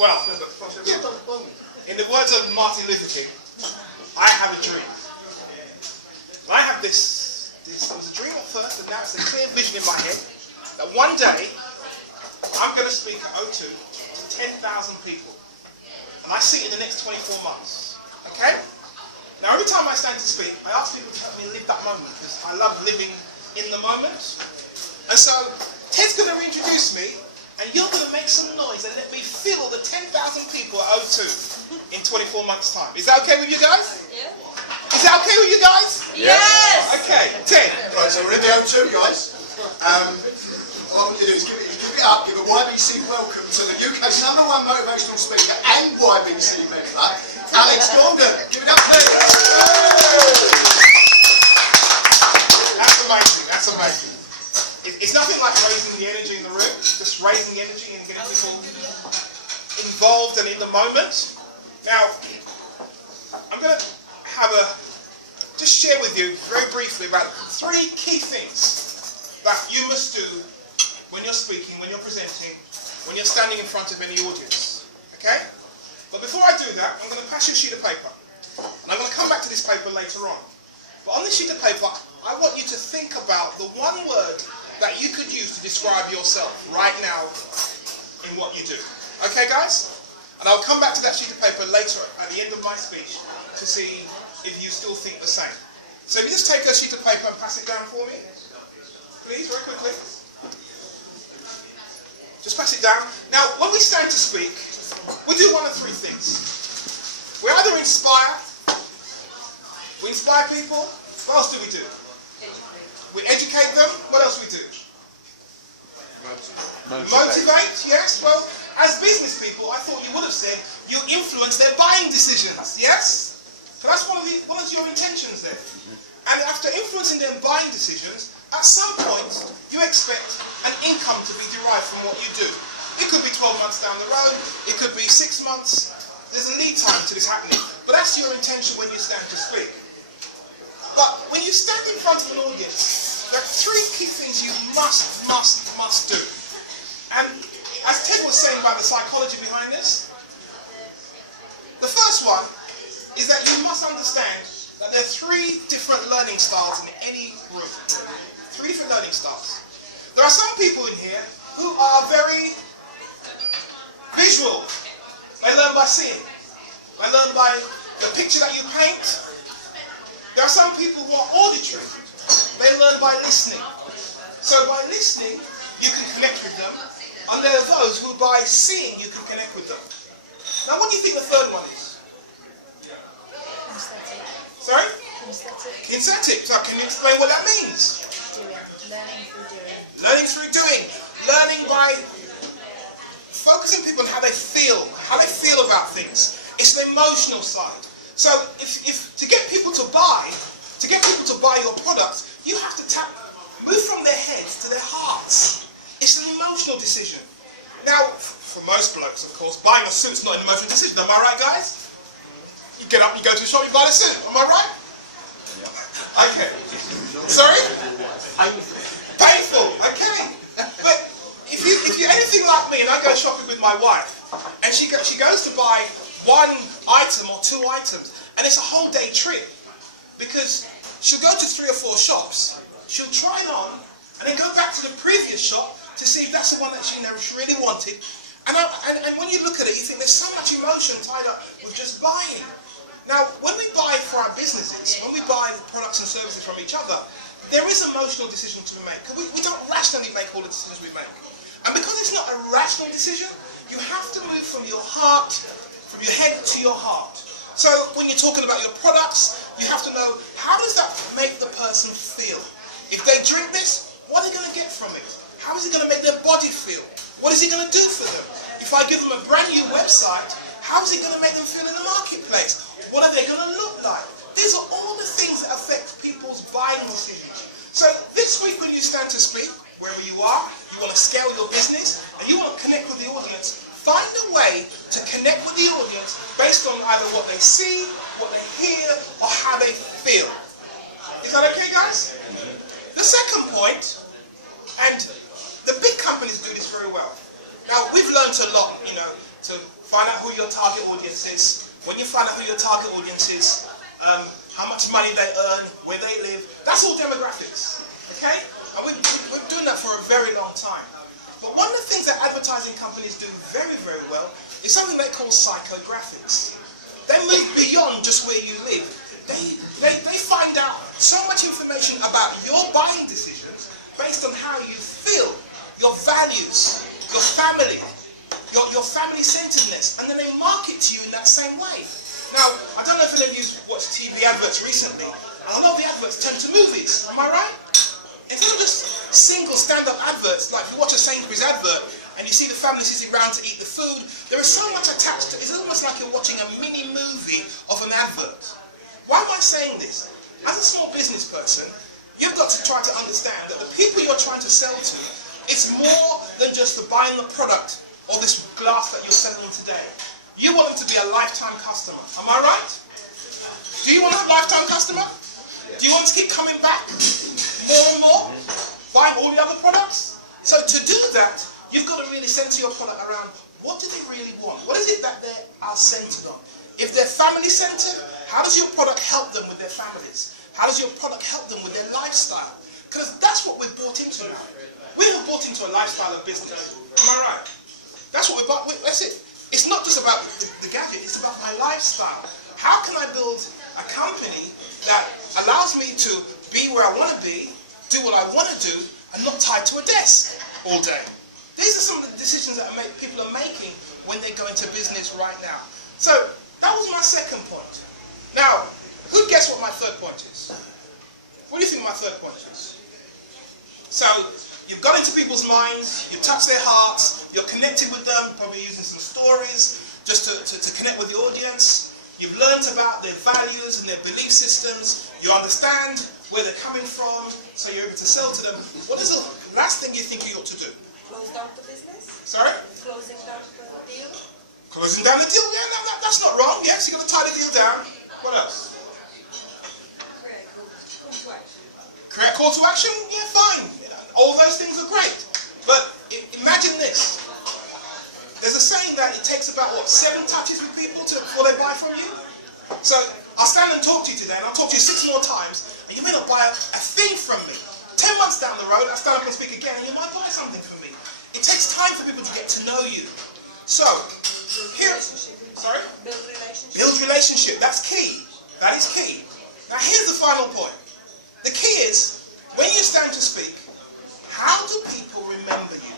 Well, in the words of Martin Luther King, I have a dream. And I have this, it was a dream at first, and now it's a clear vision in my head, that one day, I'm going to speak at O2 to 10,000 people. And I see it in the next 24 months. Okay? Now, every time I stand to speak, I ask people to help me live that moment, because I love living in the moment. And so, Ted's going to reintroduce me, and you're going to make some noise and let me feel the 10,000 people at O2 in 24 months' time. Is that okay with you guys? Yeah. Is that okay with you guys? Yes! Okay, Ted. Right, so we're in the O2, guys. What I want you to do is give it up, give a YBC welcome to the UK's #1 motivational speaker and YBC member, Alex Gordon. Give it up, please. That's amazing, that's amazing. It's nothing like raising the energy in the room, just raising the energy and getting people involved and in the moment. Now, I'm going to just share with you very briefly about 3 key things that you must do when you're speaking, when you're presenting, when you're standing in front of any audience. Okay? But before I do that, I'm going to pass you a sheet of paper. And I'm going to come back to this paper later on. But on this sheet of paper, I want you to think about the one word that you could use to describe yourself right now in what you do. Okay, guys? And I'll come back to that sheet of paper later at the end of my speech to see if you still think the same. So if you just take a sheet of paper and pass it down for me, please, very quickly. Just pass it down. Now, when we stand to speak, we do one of 3 things. We either inspire, we inspire people. What else do we do? We educate them. What else we do? Motivate, yes. Well, as business people, I thought you would have said you influence their buying decisions, yes? So that's one of your intentions there. And after influencing their buying decisions, at some point, you expect an income to be derived from what you do. It could be 12 months down the road, it could be 6 months. There's a lead time to this happening. But that's your intention when you stand to speak. But when you stand in front of an audience, there are 3 key things you must do. And as Ted was saying about the psychology behind this, the first one is that you must understand that there are 3 different learning styles in any room. 3 different learning styles. There are some people in here who are very visual. They learn by seeing. They learn by the picture that you paint. There are some people who are auditory. They learn by listening. So by listening, you can connect with them. And there are those who by seeing, you can connect with them. Now what do you think the third one is? Kinesthetic. Sorry? Kinesthetic. Kinesthetic. So can you explain what that means? Doing. Learning through doing. Learning through doing. Learning by focusing people on how they feel about things. It's the emotional side. So if to get people to buy your products, you have to move from their heads to their hearts. It's an emotional decision. Now, for most blokes, of course, buying a suit's not an emotional decision. Am I right, guys? You get up, you go to the shop, you buy the suit. Am I right? Okay. Sorry? Painful. Okay. But if you're anything like me, and I go shopping with my wife, and she goes to buy 1 item or 2 items, and it's a whole day trip, because she'll go to 3 or 4 shops, she'll try it on, and then go back to the previous shop to see if that's the one that she really wanted. And when you look at it, you think there's so much emotion tied up with just buying. Now, when we buy for our businesses, when we buy products and services from each other, there is emotional decision to be made. We don't rationally make all the decisions we make. And because it's not a rational decision, you have to move from your heart, from your head to your heart. So when you're talking about your products, you have to know, how does that make the person feel? If they drink this, what are they going to get from it? How is it going to make their body feel? What is it going to do for them? If I give them a brand new website, how is it going to make them feel in the marketplace? What are they going to look like? These are all the things that affect people's buying decisions. So this week when you stand to speak, wherever you are, you want to scale your business, and you want to connect with the audience, find a way to connect with the audience based on either what they see, what they hear, or how they feel. Is that okay, guys? The second point, and the big companies do this very well, Now, we've learned a lot, to find out who your target audience is. When you find out who your target audience is, how much money they earn, where they live, that's all demographics, okay? And we've been doing that for a very long time. But one of the things that advertising companies do very, very well is something they call psychographics. They move beyond just where you live. They find out so much information about your buying decisions based on how you feel, your values, your family, your family-centeredness, and then they market to you in that same way. Now, I don't know if any of you watched TV adverts recently, and a lot of the adverts turn to movies, am I right? Instead of just single stand-up adverts, like you watch a Sainsbury's advert, and you see the family sitting around to eat the food, there is so much attached to it. It's almost like you're watching a mini movie of an advert. Why am I saying this? As a small business person, you've got to try to understand that the people you're trying to sell to, it's more than just the buying the product or this glass that you're selling today. You want them to be a lifetime customer. Am I right? Do you want to have a lifetime customer? Do you want to keep coming back more and more, buying all the other products? So to do that, you've got to really center your product around what do they really want? What is it that they are centered on? If they're family-centered, how does your product help them with their families? How does your product help them with their lifestyle? Because that's what we've bought into now. We have bought into a lifestyle of business. Am I right? That's what we're bought. That's it. It's not just about the gadget. It's about my lifestyle. How can I build a company that allows me to be where I want to be, do what I want to do, and not tied to a desk all day? These are some of the decisions that people are making when they go into business right now. So that was my second point. Now, who guessed what my third point is? What do you think my third point is? So, you've got into people's minds, you've touched their hearts, you're connected with them, probably using some stories just to connect with the audience. You've learned about their values and their belief systems. You understand where they're coming from, so you're able to sell to them. What is the last thing you think you ought to do? Close down the business? Sorry? Closing down the deal? Closing down the deal? Yeah, no, that's not wrong. Yes, you've got to tie the deal down. What else? Create call to action. Create a call to action? Yeah, fine. All those things are great. But imagine this. There's a saying that it takes about, 7 touches with people before they buy from you? So, I'll stand and talk to you today, and I'll talk to you 6 more times, and you may not buy a thing from me. 10 months down the road, I'll stand up and speak again, and you might buy something from me. It takes time for people to get to know you. So, here... Sorry? Build relationship. Build relationship. That's key. That is key. Now, here's the final point. The key is, when you stand to speak, how do people remember you?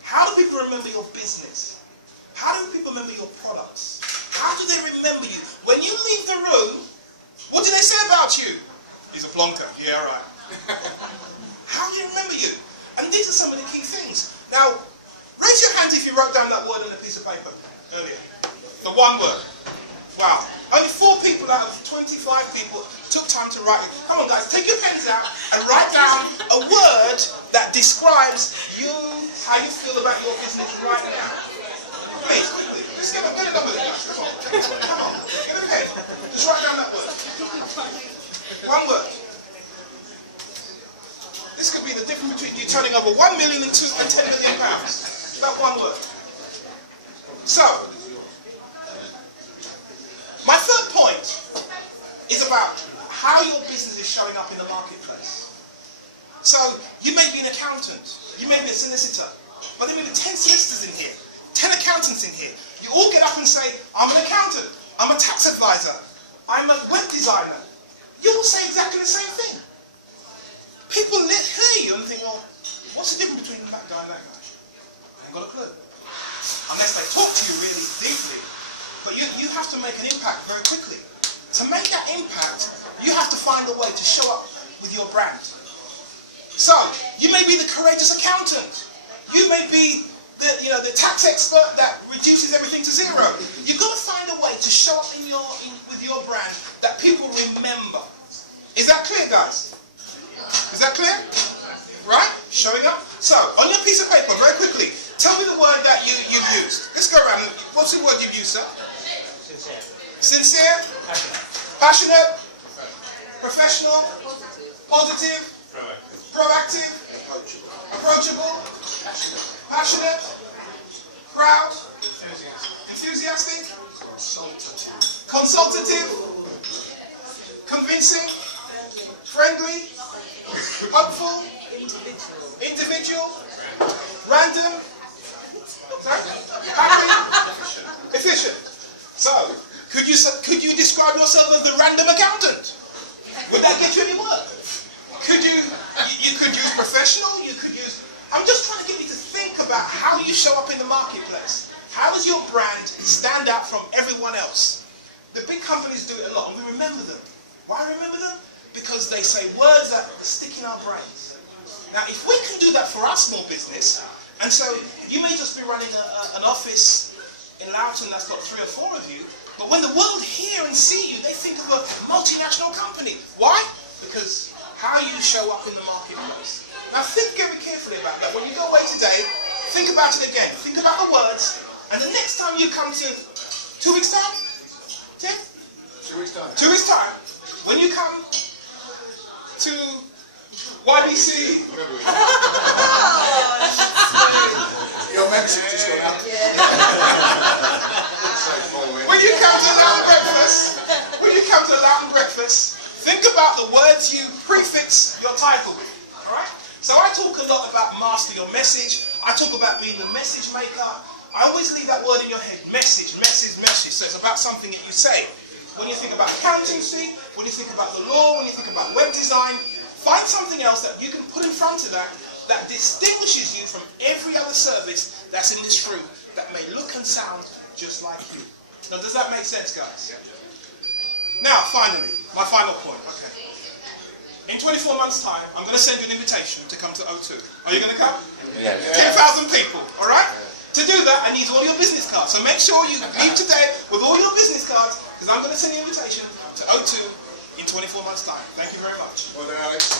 How do people remember your business? How do people remember your products? How do they remember you? When you leave the room, what do they say about you? He's a plonker. Yeah, right. How do they remember you? And these are some of the key things. Now, raise your hands if you wrote down that word on a piece of paper earlier. The one word. Wow. Only 4 people out of 25 people took time to write it. Come on, guys, take your pens out and write down a word that describes you, how you feel about your business right now. Please, quickly. Just get it done with it. Come on. Come on. Get a pen. Just write down that word. One word. This could be the difference between you turning over 1 million and 10 million pounds. That one word. So, my third point is about how your business is showing up in the marketplace. So, you may be an accountant, you may be a solicitor, but there may be 10 solicitors in here, 10 accountants in here. You all get up and say, I'm an accountant, I'm a tax advisor, I'm a web designer. You all say exactly the same thing. People hear you and think, well, what's the difference between that guy and that guy? I haven't got a clue. Unless they talk to you really deeply. But you have to make an impact very quickly. To make that impact, you have to find a way to show up with your brand. So, you may be the courageous accountant. You may be the tax expert that reduces everything to 0. You've got to find a way to show up with your brand that people remember. Is that clear, guys? Is that clear? Right? Showing up? So, on your piece of paper, very quickly, tell me the word that you've used. Let's go around. What's the word you've used, sir? Sincere? Passionate? Professional? Positive? Proactive? Approachable? Passionate? Sarcastic? Consultative? Convincing? Friendly? Hopeful? Individual? Random? Sorry? Happy? Efficient. So, could you describe yourself as the random accountant? Would that get you any work? You could use professional, you could use... I'm just trying to get you to think about how you show up in the marketplace. How does your brand stand out from everyone else? The big companies do it a lot, and we remember them. Why remember them? Because they say words that stick in our brains. Now, if we can do that for our small business, and so you may just be running an office in Loughton that's got 3 or 4 of you, but when the world hear and see you, they think of a multinational company. Why? Because how you show up in the marketplace. Now think very carefully about that. When you go away today, think about it again. Think about the words, and the next time you come to 2 weeks' time, Tim? 2 weeks time. 2 weeks' time, when you come to YBC, Your membership just got out. when you come to Loughton Breakfast, think about the words you prefix your title with. Alright? So I talk a lot about master your message. I talk about being the message maker. I always leave that word in your head. Message, message, message. So it's about something that you say. When you think about accountancy, when you think about the law, when you think about web design, find something else that you can put in front of that that distinguishes you from every other service that's in this room that may look and sound just like you. Now, does that make sense, guys? Now, finally, my final point. Okay. In 24 months' time, I'm going to send you an invitation to come to O2. Are you going to come? Yes. 10,000 people, all right? To do that, I need all your business cards. So make sure you leave today with all your business cards, because I'm going to send you an invitation to O2 in 24 months' time. Thank you very much. Well done, Alex.